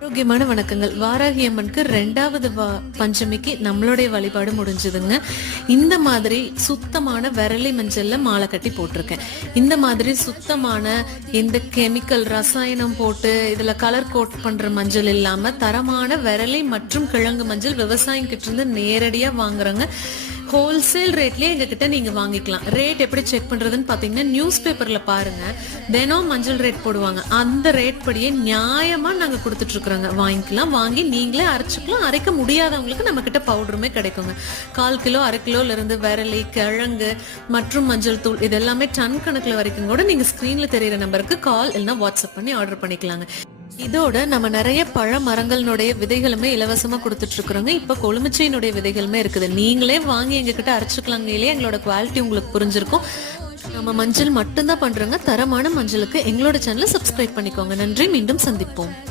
ஆரோக்கியமான வணக்கங்கள். வாராகி அம்மனுக்கு ரெண்டாவது பஞ்சமிக்கு நம்மளுடைய வழிபாடு முடிஞ்சதுங்க. இந்த மாதிரி சுத்தமான விரலி மஞ்சள்ல மாலை கட்டி போட்டிருக்கேன். இந்த மாதிரி சுத்தமான இந்த கெமிக்கல் ரசாயனம் போட்டு இதுல கலர் கோட் பண்ற மஞ்சள் இல்லாம தரமான விரலி மற்றும் கிழங்கு மஞ்சள் விவசாயம் கிட்ட இருந்து நேரடியா வாங்குறாங்க. ஹோல்சேல் ரேட்லயே எங்க கிட்ட நீங்க வாங்கிக்கலாம். ரேட் எப்படி செக் பண்றதுன்னு பாத்தீங்கன்னா நியூஸ் பேப்பர்ல பாருங்க. தினம் மஞ்சள் ரேட் போடுவாங்க. அந்த ரேட் படியே நியாயமா நாங்க கொடுத்துட்டு இருக்கிறோங்க வாங்கிக்கலாம் வாங்கி நீங்களே அரைச்சுக்கலாம். அரைக்க முடியாதவங்களுக்கு நம்ம கிட்ட பவுடருமே கிடைக்குங்க. கால் கிலோ அரை கிலோல இருந்து விரலி கிழங்கு மற்றும் மஞ்சள் தூள் இது எல்லாமே டன் கணக்குல வரைக்கும் கூட நீங்க ஸ்கிரீன்ல தெரியுற நம்பருக்கு கால் இல்லைன்னா வாட்ஸ்அப் பண்ணி ஆர்டர் பண்ணிக்கலாங்க. இதோட நம்ம நிறைய பழமரங்களினுடைய விதைகளுமே இலவசமா கொடுத்துட்டு இருக்கிறோங்க இப்ப கொழுமிச்சையினுடைய விதைகளுமே இருக்குது. நீங்களே வாங்கி எங்ககிட்ட அரைச்சுக்கலாங்க இல்லையா? எங்களோட குவாலிட்டி உங்களுக்கு புரிஞ்சிருக்கும். நம்ம மஞ்சள் மட்டும்தான் பண்றோங்க. தரமான மஞ்சளுக்கு எங்களோட சேனலை சப்ஸ்கிரைப் பண்ணிக்கோங்க. நன்றி. மீண்டும் சந்திப்போம்.